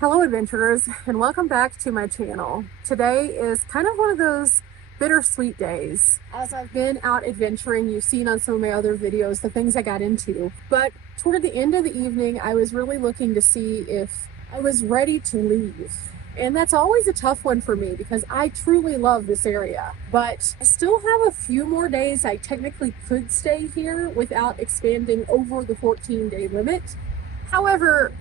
Hello adventurers, and welcome back to my channel. Today is kind of one of those bittersweet days. As I've been out adventuring, you've seen on some of my other videos the things I got into, but toward the end of the evening I was really looking to see if I was ready to leave. And that's always a tough one for me because I truly love this area, but I still have a few more days I technically could stay here without expanding over the 14-day limit. However,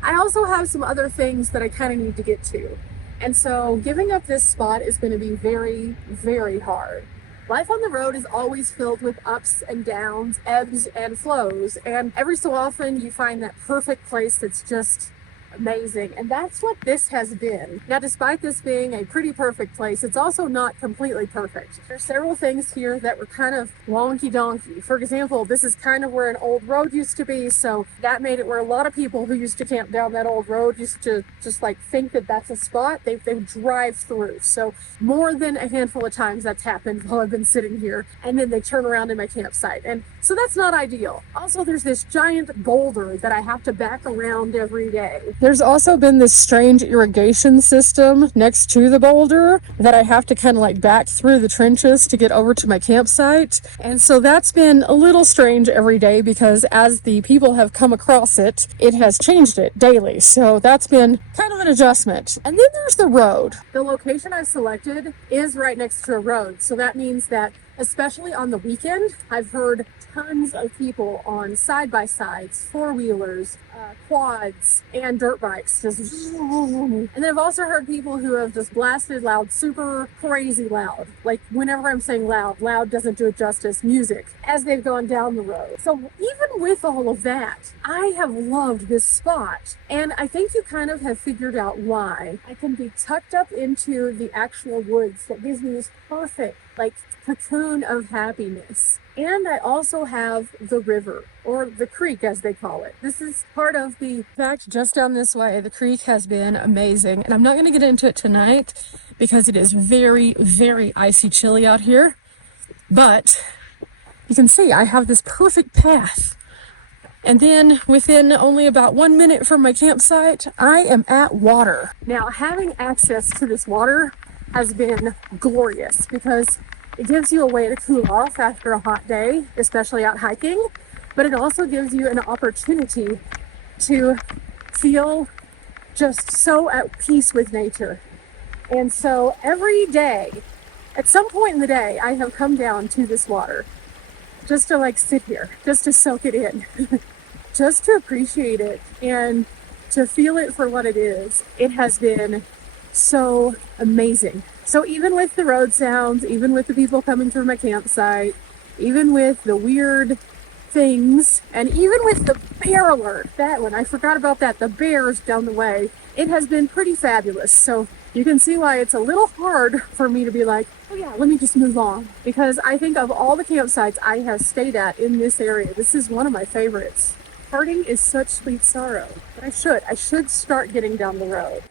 I also have some other things that I kind of need to get to. And so giving up this spot is going to be very, very hard. Life on the road is always filled with ups and downs, ebbs and flows. And every so often you find that perfect place that's just amazing. And that's what this has been. Now, despite this being a pretty perfect place, it's also not completely perfect. There's several things here that were kind of wonky donkey. For example, this is kind of where an old road used to be, so that made it where a lot of people who used to camp down that old road used to just like think that that's a spot. They would drive through. So more than a handful of times that's happened while I've been sitting here, and then they turn around in my campsite. And so that's not ideal. Also, there's this giant boulder that I have to back around every day. There's also been this strange irrigation system next to the boulder that I have to kind of like back through the trenches to get over to my campsite. And so that's been a little strange every day because as the people have come across it, it has changed it daily. So that's been kind of an adjustment. And then there's the road. The location I've selected is right next to a road. So that means that especially on the weekend, I've heard tons of people on side-by-sides, four-wheelers, quads, and dirt bikes. And then I've also heard people who have just blasted loud, super crazy loud. Like whenever I'm saying loud, loud doesn't do it justice, music, as they've gone down the road. So even with all of that, I have loved this spot. And I think you kind of have figured out why. I can be tucked up into the actual woods that gives me this perfect, like, cocoon of happiness. And I also have the river, or the creek as they call it. This is part of the fact just down this way. The creek has been amazing, and I'm not going to get into it tonight because it is very, very icy chilly out here. But you can see I have this perfect path. And then within only about 1 minute from my campsite, I am at water. Now, having access to this water has been glorious because it gives you a way to cool off after a hot day, especially out hiking, but it also gives you an opportunity to feel just so at peace with nature. And so every day, at some point in the day, I have come down to this water just to like sit here, just to soak it in, just to appreciate it and to feel it for what it is. It has been so amazing. So even with the road sounds, even with the people coming through my campsite, even with the weird things, and even with the bear alert, that one, I forgot about that, the bears down the way, it has been pretty fabulous. So you can see why it's a little hard for me to be like, oh yeah, let me just move on. Because I think of all the campsites I have stayed at in this area, this is one of my favorites. Parting is such sweet sorrow, but I should start getting down the road.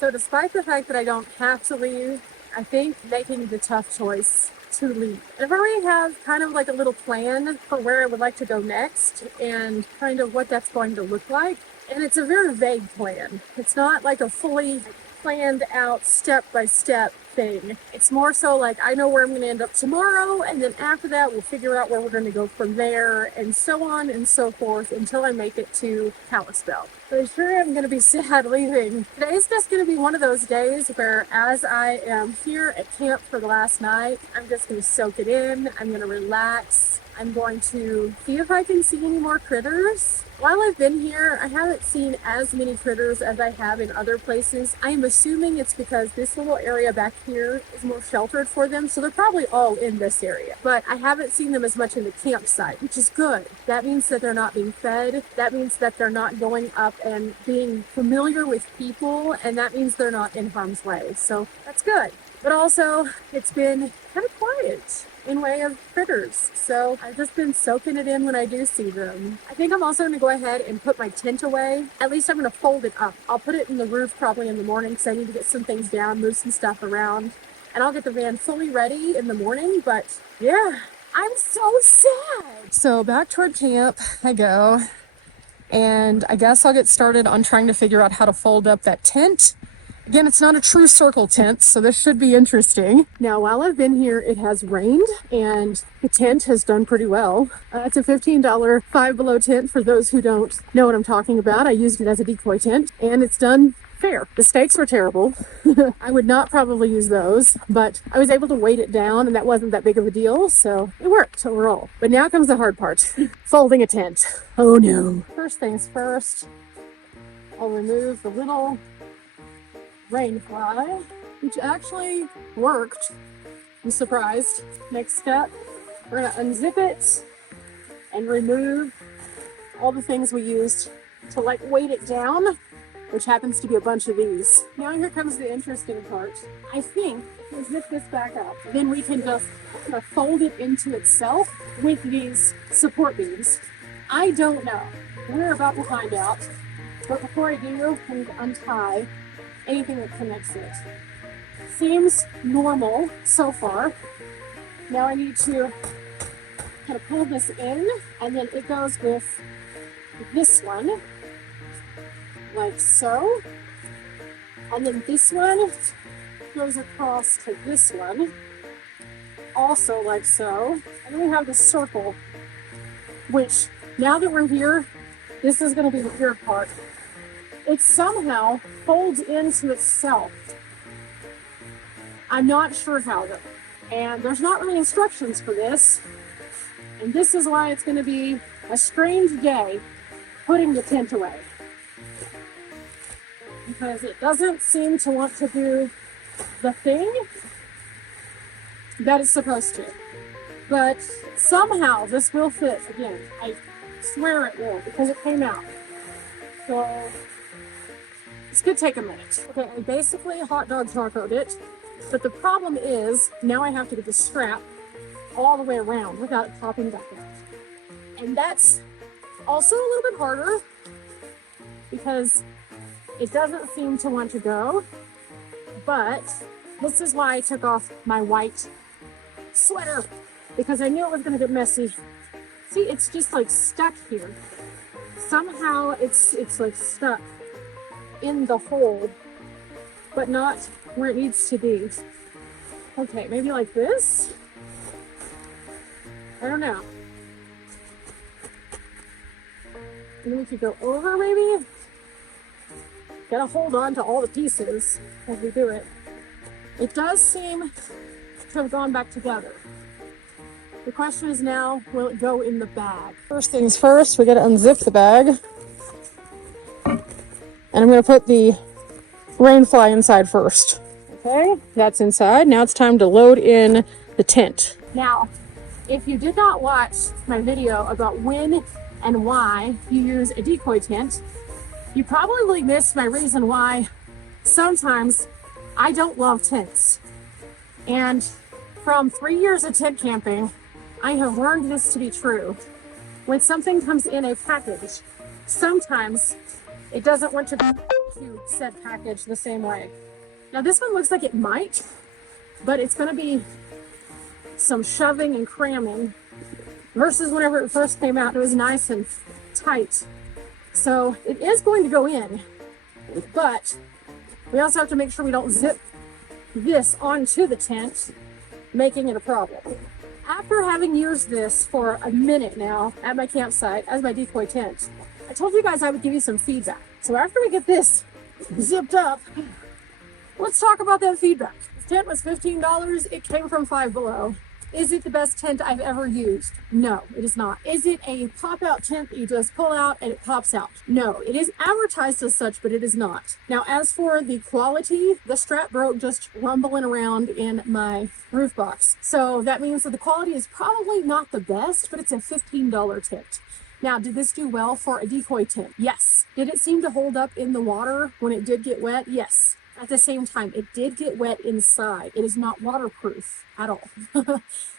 So despite the fact that I don't have to leave, I think making the tough choice to leave. And I already have kind of like a little plan for where I would like to go next and kind of what that's going to look like. And it's a very vague plan. It's not like a fully planned out step-by-step thing. It's more so like I know where I'm going to end up tomorrow, and then after that we'll figure out where we're going to go from there, and so on and so forth until I make it to Kalispell. But I sure am going to be sad leaving. Today's just going to be one of those days where as I am here at camp for the last night, I'm just going to soak it in, I'm going to relax, I'm going to see if I can see any more critters. While I've been here, I haven't seen as many critters as I have in other places. I am assuming it's because this little area back here is more sheltered for them, so they're probably all in this area. But I haven't seen them as much in the campsite, which is good. That means that they're not being fed. That means that they're not going up and being familiar with people, and that means they're not in harm's way. So that's good. But also, it's been kind of quiet in way of critters. So I've just been soaking it in when I do see them. I think I'm also going to go ahead and put my tent away. At least I'm going to fold it up. I'll put it in the roof probably in the morning because I need to get some things down, move some stuff around. And I'll get the van fully ready in the morning. But yeah, I'm so sad. So back toward camp I go. And I guess I'll get started on trying to figure out how to fold up that tent. Again, it's not a true circle tent, so this should be interesting. Now, while I've been here, it has rained and the tent has done pretty well. It's a $15 Five Below tent for those who don't know what I'm talking about. I used it as a decoy tent and it's done fair. The stakes were terrible. I would not probably use those, but I was able to weight it down and that wasn't that big of a deal, so it worked overall. But now comes the hard part, folding a tent. Oh no. First things first, I'll remove the little rain fly, which actually worked. I'm surprised. Next step, we're gonna unzip it and remove all the things we used to like weight it down, which happens to be a bunch of these. Now here comes the interesting part. I think if we zip this back up, then we can just kind of fold it into itself with these support beams. I don't know. We're about to find out. But before I do, I need to untie anything that connects it. Seems normal so far. Now I need to kind of pull this in, and then it goes with this one, like so. And then this one goes across to this one, also like so. And then we have the circle, which now that we're here, this is going to be the weird part. It somehow folds into itself. I'm not sure how though. And there's not really instructions for this. And this is why it's going to be a strange day putting the tent away. Because it doesn't seem to want to do the thing that it's supposed to. But somehow this will fit again. I swear it will because it came out. So this could take a minute. Okay, I basically hot dog tacoed it, but the problem is now I have to get the strap all the way around without it popping back out. And that's also a little bit harder because it doesn't seem to want to go, but this is why I took off my white sweater because I knew it was going to get messy. See, it's just like stuck here. Somehow it's like stuck in the hole, but not where it needs to be. Okay, maybe like this? I don't know. And then we could go over maybe? Gotta hold on to all the pieces as we do it. It does seem to have gone back together. The question is now, will it go in the bag? First things first, we gotta unzip the bag. And I'm going to put the rain fly inside first. Okay, that's inside. Now it's time to load in the tent. Now, if you did not watch my video about when and why you use a decoy tent, you probably missed my reason why sometimes I don't love tents. And from 3 years of tent camping, I have learned this to be true. When something comes in a package, sometimes it doesn't want to go to said package the same way. Now this one looks like it might, but it's going to be some shoving and cramming versus whenever it first came out, it was nice and tight. So it is going to go in, but we also have to make sure we don't zip this onto the tent, making it a problem. After having used this for a minute now at my campsite as my decoy tent, I told you guys I would give you some feedback. So after we get this zipped up, let's talk about that feedback. This tent was $15. It came from Five Below. Is it the best tent I've ever used? No, it is not. Is it a pop-out tent that you just pull out and it pops out? No, it is advertised as such, but it is not. Now, as for the quality, the strap broke just rumbling around in my roof box. So that means that the quality is probably not the best, but it's a $15 tent. Now, did this do well for a decoy tent? Yes. Did it seem to hold up in the water when it did get wet? Yes. At the same time, it did get wet inside. It is not waterproof at all.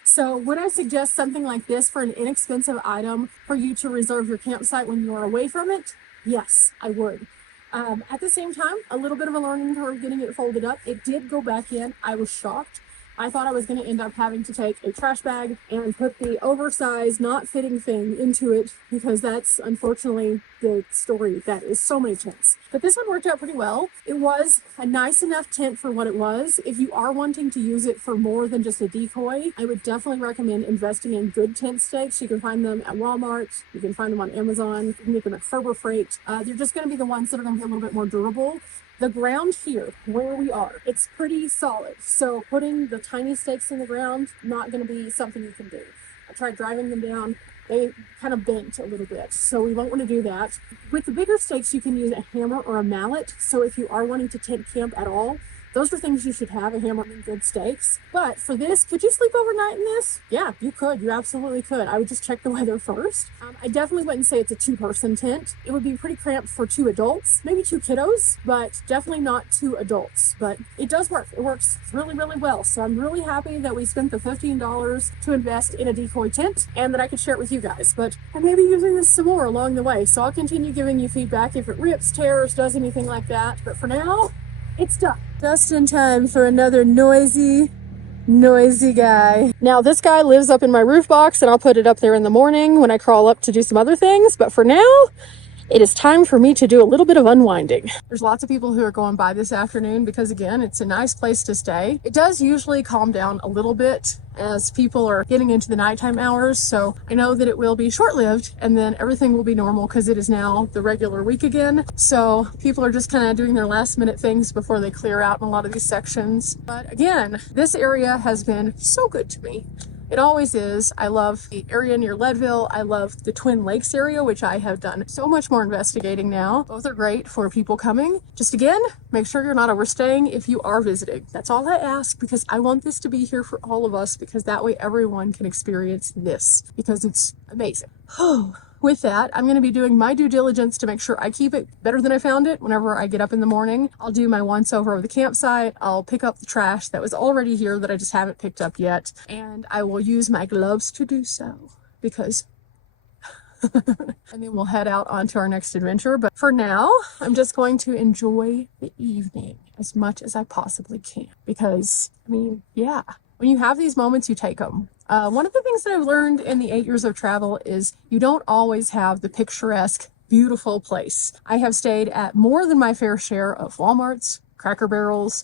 So would I suggest something like this for an inexpensive item for you to reserve your campsite when you are away from it? Yes, I would. At the same time, a little bit of a learning curve getting it folded up. It did go back in. I was shocked. I thought I was going to end up having to take a trash bag and put the oversized, not fitting thing into it, because that's unfortunately the story that is so many tents. But this one worked out pretty well. It was a nice enough tent for what it was. If you are wanting to use it for more than just a decoy, I would definitely recommend investing in good tent stakes. You can find them at Walmart. You can find them on Amazon. You can get them at Harbor Freight. They're just going to be the ones that are going to be a little bit more durable. The ground here, where we are, it's pretty solid. So putting the tiny stakes in the ground, not going to be something you can do. I tried driving them down. They kind of bent a little bit, so we won't want to do that. With the bigger stakes, you can use a hammer or a mallet. So if you are wanting to tent camp at all, those are things you should have, a hammer and good stakes. But for this, could you sleep overnight in this? Yeah, you could. You absolutely could. I would just check the weather first. I definitely wouldn't say it's a 2-person tent. It would be pretty cramped for 2 adults, maybe 2 kiddos, but definitely not 2 adults. But it does work. It works really, really well. So I'm really happy that we spent the $15 to invest in a decoy tent and that I could share it with you guys. But I may be using this some more along the way. So I'll continue giving you feedback if it rips, tears, does anything like that. But for now, it's done. Just in time for another noisy guy. Now this guy lives up in my roof box, and I'll put it up there in the morning when I crawl up to do some other things. But for now, it is time for me to do a little bit of unwinding. There's lots of people who are going by this afternoon because, again, it's a nice place to stay. It does usually calm down a little bit as people are getting into the nighttime hours, so I know that it will be short-lived and then everything will be normal because it is now the regular week again. So people are just kind of doing their last-minute things before they clear out in a lot of these sections. But again, this area has been so good to me. It always is. I love the area near Leadville. I love the Twin Lakes area, which I have done so much more investigating now. Both are great for people coming. Just again, make sure you're not overstaying if you are visiting. That's all I ask, because I want this to be here for all of us, because that way everyone can experience this, because it's amazing. With that, I'm going to be doing my due diligence to make sure I keep it better than I found it whenever I get up in the morning. I'll do my once over of the campsite. I'll pick up the trash that was already here that I just haven't picked up yet. And I will use my gloves to do so, because and then we'll head out onto our next adventure. But for now, I'm just going to enjoy the evening as much as I possibly can, because, I mean, yeah, when you have these moments, you take them. One of the things that I've learned in the 8 years of travel is you don't always have the picturesque, beautiful place. I have stayed at more than my fair share of Walmarts, Cracker Barrels,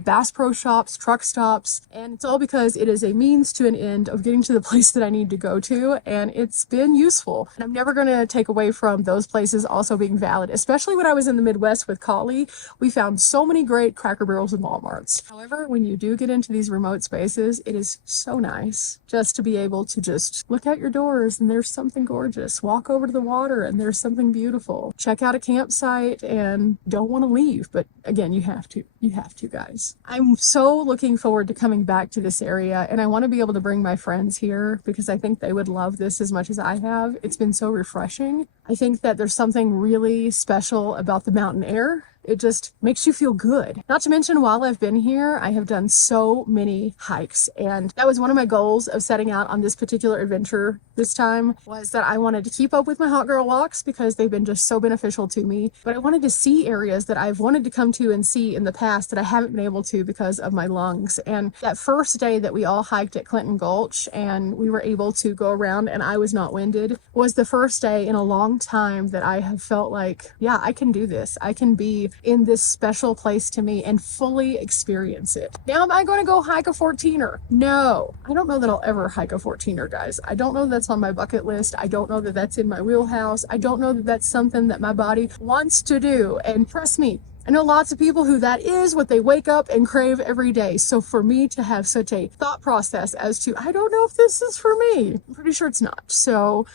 Bass Pro Shops, truck stops, and it's all because it is a means to an end of getting to the place that I need to go to, and it's been useful. And I'm never going to take away from those places also being valid, especially when I was in the Midwest with Collie. We found so many great Cracker Barrels and Walmarts. However, when you do get into these remote spaces, it is so nice just to be able to just look out your doors and there's something gorgeous. Walk over to the water and there's something beautiful. Check out a campsite and don't want to leave, but again, you have to. You have to, guys. I'm so looking forward to coming back to this area, and I want to be able to bring my friends here because I think they would love this as much as I have. It's been so refreshing. I think that there's something really special about the mountain air. It just makes you feel good. Not to mention, while I've been here, I have done so many hikes. And that was one of my goals of setting out on this particular adventure this time, was that I wanted to keep up with my hot girl walks because they've been just so beneficial to me. But I wanted to see areas that I've wanted to come to and see in the past that I haven't been able to because of my lungs. And that first day that we all hiked at Clinton Gulch and we were able to go around and I was not winded was the first day in a long time that I have felt like, yeah, I can do this. I can be in this special place to me and fully experience it. Now, am I going to go hike a 14er? No, I don't know that I'll ever hike a 14er, guys. I don't know that that's on my bucket list. I don't know that that's in my wheelhouse. I don't know that that's something that my body wants to do. And trust me, I know lots of people who that is what they wake up and crave every day. So for me to have such a thought process as to, I don't know if this is for me, I'm pretty sure it's not. So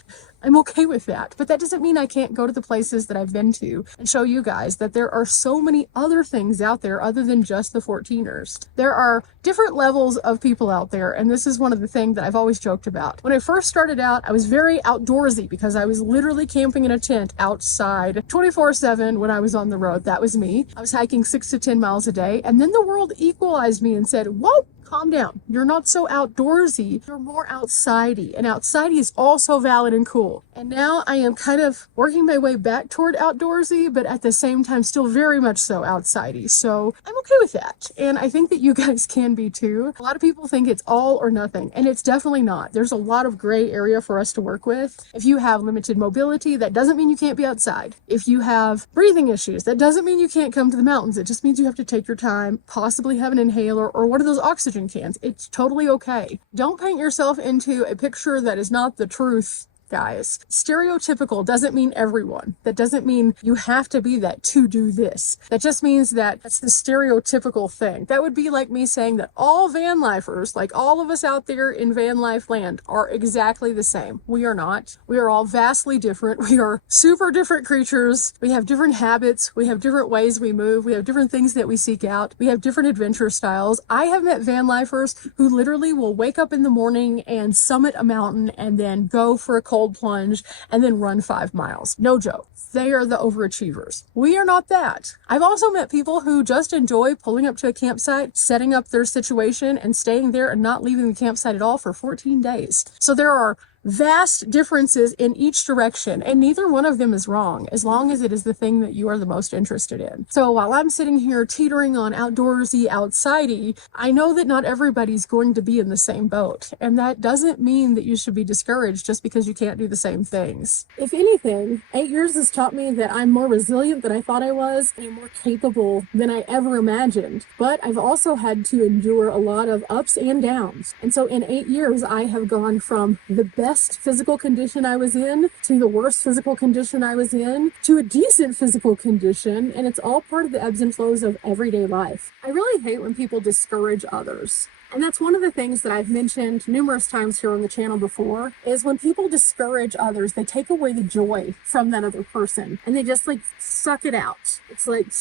I'm okay with that. But that doesn't mean I can't go to the places that I've been to and show you guys that there are so many other things out there other than just the 14ers. There are different levels of people out there, and this is one of the things that I've always joked about. When I first started out, I was very outdoorsy because I was literally camping in a tent outside 24/7 when I was on the road. That was me. I was hiking 6 to 10 miles a day, and then the world equalized me and said, whoa, calm down. You're not so outdoorsy. You're more outsidey. And outsidey is also valid and cool. And now I am kind of working my way back toward outdoorsy, but at the same time, still very much so outsidey. So I'm okay with that. And I think that you guys can be too. A lot of people think it's all or nothing, and it's definitely not. There's a lot of gray area for us to work with. If you have limited mobility, that doesn't mean you can't be outside. If you have breathing issues, that doesn't mean you can't come to the mountains. It just means you have to take your time, possibly have an inhaler or one of those oxygen cans. It's totally okay. Don't paint yourself into a picture that is not the truth, guys. Stereotypical doesn't mean everyone. That doesn't mean you have to be that to do this. That just means that that's the stereotypical thing. That would be like me saying that all van lifers, like all of us out there in van life land, are exactly the same. We are not. We are all vastly different. We are super different creatures. We have different habits. We have different ways we move. We have different things that we seek out. We have different adventure styles. I have met van lifers who literally will wake up in the morning and summit a mountain and then go for a cold plunge and then run 5 miles. No joke. They are the overachievers. We are not that. I've also met people who just enjoy pulling up to a campsite, setting up their situation and staying there and not leaving the campsite at all for 14 days. So there are vast differences in each direction, and neither one of them is wrong as long as it is the thing that you are the most interested in. So while I'm sitting here teetering on outdoorsy, outsidey, I know that not everybody's going to be in the same boat, and that doesn't mean that you should be discouraged just because you can't do the same things. If anything, 8 years has taught me that I'm more resilient than I thought I was, and I'm more capable than I ever imagined. But I've also had to endure a lot of ups and downs. And so in 8 years, I have gone from the best physical condition I was in to the worst physical condition I was in to a decent physical condition, and it's all part of the ebbs and flows of everyday life. I really hate when people discourage others. And that's one of the things that I've mentioned numerous times here on the channel before, is when people discourage others, they take away the joy from that other person and they just like suck it out. It's like,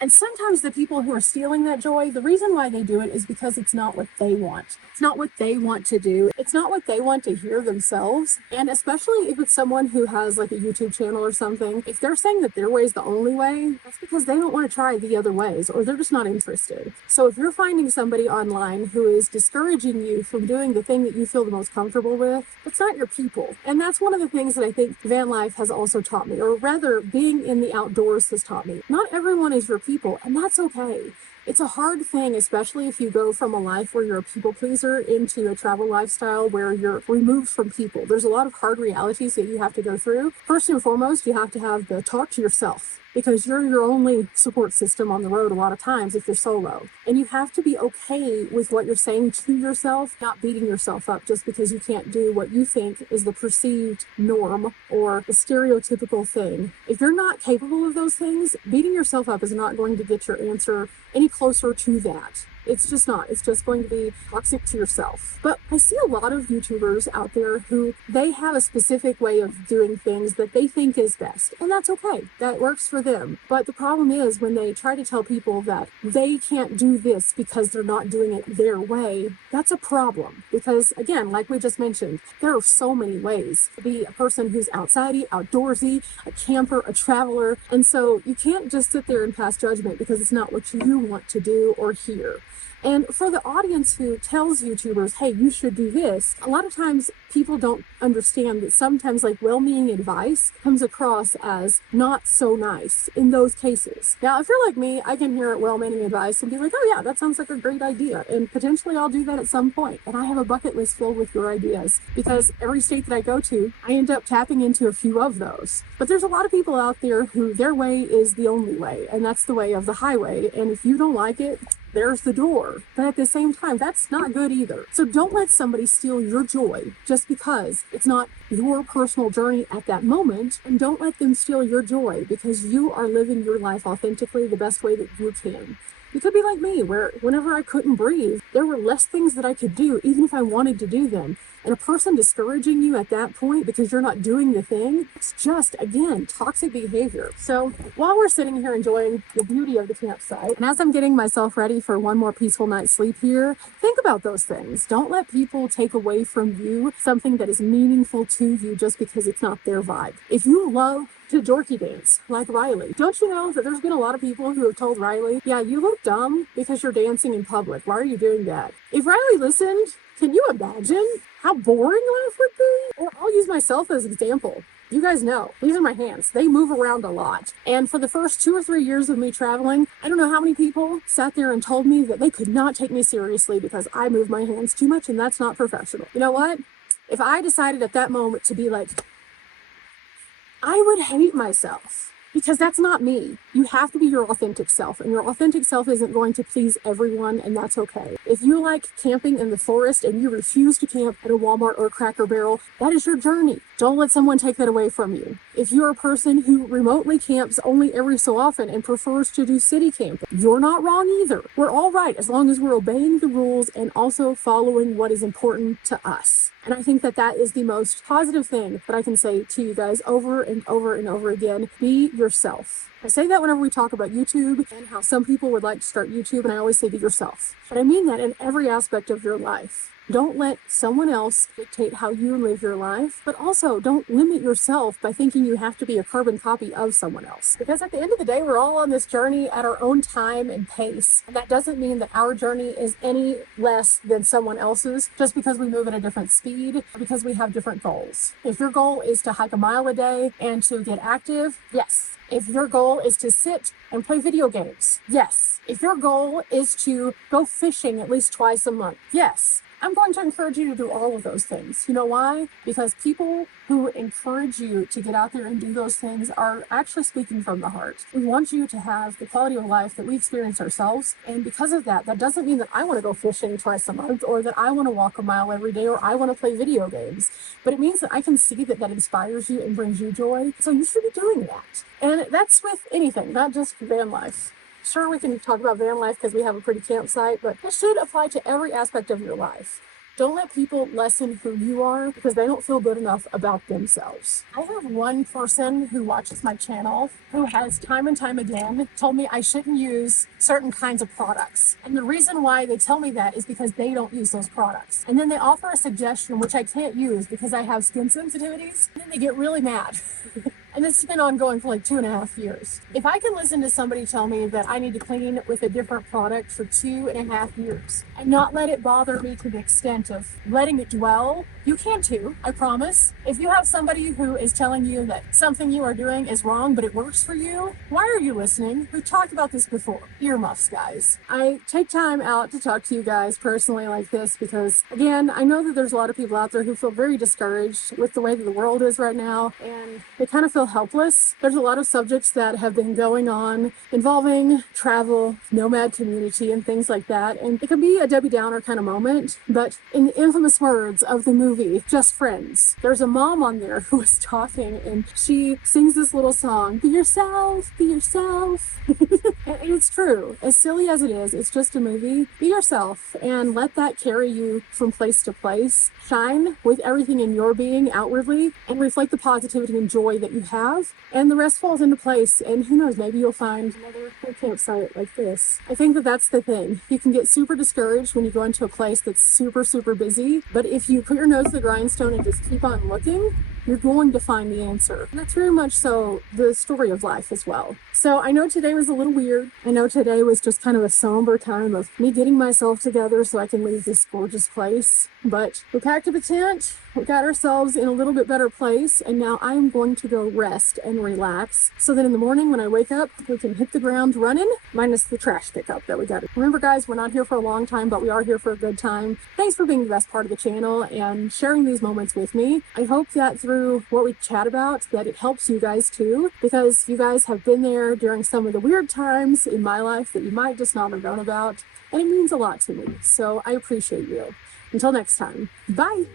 and sometimes the people who are stealing that joy, the reason why they do it is because it's not what they want. It's not what they want to do. It's not what they want to hear themselves. And especially if it's someone who has like a YouTube channel or something, if they're saying that their way is the only way, that's because they don't want to try the other ways, or they're just not interested. So if you're finding somebody online who is discouraging you from doing the thing that you feel the most comfortable with, it's not your people. And that's one of the things that I think van life has also taught me, or rather being in the outdoors has taught me. Not everyone is your people, and that's okay. It's a hard thing, especially if you go from a life where you're a people pleaser into a travel lifestyle where you're removed from people. There's a lot of hard realities that you have to go through. First and foremost, you have to have the talk to yourself, because you're your only support system on the road a lot of times if you're solo. And you have to be okay with what you're saying to yourself, not beating yourself up just because you can't do what you think is the perceived norm or the stereotypical thing. If you're not capable of those things, beating yourself up is not going to get your answer any closer to that. It's just not. It's just going to be toxic to yourself. But I see a lot of YouTubers out there who they have a specific way of doing things that they think is best. And that's okay. That works for them. But the problem is when they try to tell people that they can't do this because they're not doing it their way, that's a problem. Because again, like we just mentioned, there are so many ways to be a person who's outsidey, outdoorsy, a camper, a traveler. And so you can't just sit there and pass judgment because it's not what you want to do or hear. And for the audience who tells YouTubers, hey, you should do this, a lot of times people don't understand that sometimes like well-meaning advice comes across as not so nice in those cases. Now, if you're like me, I can hear well-meaning advice and be like, oh yeah, that sounds like a great idea. And potentially I'll do that at some point. And I have a bucket list filled with your ideas because every state that I go to, I end up tapping into a few of those. But there's a lot of people out there who their way is the only way, and that's the way of the highway. And if you don't like it, there's the door. But at the same time, that's not good either. So don't let somebody steal your joy just because it's not your personal journey at that moment. And don't let them steal your joy because you are living your life authentically the best way that you can. You could be like me, where whenever I couldn't breathe, there were less things that I could do, even if I wanted to do them. And a person discouraging you at that point because you're not doing the thing, it's just, again, toxic behavior. So while we're sitting here enjoying the beauty of the campsite, and as I'm getting myself ready for one more peaceful night's sleep here, think about those things. Don't let people take away from you something that is meaningful to you just because it's not their vibe. If you love to dorky dance like Riley, don't you know that there's been a lot of people who have told Riley, yeah, you look dumb because you're dancing in public. Why are you doing that? If Riley listened, can you imagine how boring life would be? Or I'll use myself as an example. You guys know, these are my hands. They move around a lot. And for the first 2 or 3 years of me traveling, I don't know how many people sat there and told me that they could not take me seriously because I move my hands too much and that's not professional. You know what? If I decided at that moment to be like, I would hate myself. Because that's not me. You have to be your authentic self, and your authentic self isn't going to please everyone, and that's okay. If you like camping in the forest and you refuse to camp at a Walmart or a Cracker Barrel, that is your journey. Don't let someone take that away from you. If you're a person who remotely camps only every so often and prefers to do city camping, you're not wrong either. We're all right as long as we're obeying the rules and also following what is important to us. And I think that that is the most positive thing that I can say to you guys over and over and over again. Be yourself. I say that whenever we talk about YouTube and how some people would like to start YouTube, and I always say be yourself. But I mean that in every aspect of your life. Don't let someone else dictate how you live your life, but also don't limit yourself by thinking you have to be a carbon copy of someone else. Because at the end of the day, we're all on this journey at our own time and pace. And that doesn't mean that our journey is any less than someone else's just because we move at a different speed or because we have different goals. If your goal is to hike a mile a day and to get active, yes. If your goal is to sit and play video games, yes. If your goal is to go fishing at least twice a month, yes. I'm going to encourage you to do all of those things. You know why? Because people who encourage you to get out there and do those things are actually speaking from the heart. We want you to have the quality of life that we experience ourselves. And because of that, that doesn't mean that I want to go fishing twice a month or that I want to walk a mile every day or I want to play video games. But it means that I can see that that inspires you and brings you joy. So you should be doing that. And that's with anything, not just van life. Sure, we can talk about van life because we have a pretty campsite, but it should apply to every aspect of your life. Don't let people lessen who you are because they don't feel good enough about themselves. I have one person who watches my channel who has time and time again told me I shouldn't use certain kinds of products. And the reason why they tell me that is because they don't use those products. And then they offer a suggestion which I can't use because I have skin sensitivities. And then they get really mad. And this has been ongoing for like 2.5 years. If I can listen to somebody tell me that I need to clean with a different product for 2.5 years and not let it bother me to the extent of letting it dwell, you can too, I promise. If you have somebody who is telling you that something you are doing is wrong, but it works for you, why are you listening? We've talked about this before. Earmuffs, guys. I take time out to talk to you guys personally like this because, again, I know that there's a lot of people out there who feel very discouraged with the way that the world is right now, and they kind of feel helpless. There's a lot of subjects that have been going on involving travel, nomad community, and things like that. And it can be a Debbie Downer kind of moment, but in the infamous words of the movie, Just Friends, there's a mom on there who is talking and she sings this little song, be yourself, be yourself. And it's true. As silly as it is, it's just a movie. Be yourself and let that carry you from place to place. Shine with everything in your being outwardly and reflect the positivity and joy that you have. And the rest falls into place. And who knows, maybe you'll find another campsite like this. I think that that's the thing. You can get super discouraged when you go into a place that's super, super busy. But if you put your nose to the grindstone and just keep on looking, you're going to find the answer. And that's very much so the story of life as well. So I know today was a little weird. I know today was just kind of a somber time of me getting myself together so I can leave this gorgeous place. But we packed up a tent, we got ourselves in a little bit better place, and now I am going to go rest and relax so that in the morning when I wake up, we can hit the ground running, minus the trash pickup that we got. Remember guys, we're not here for a long time, but we are here for a good time. Thanks for being the best part of the channel and sharing these moments with me. I hope that through what we chat about, that it helps you guys too, because you guys have been there during some of the weird times in my life that you might just not have known about, and it means a lot to me. So I appreciate you. Until next time, bye.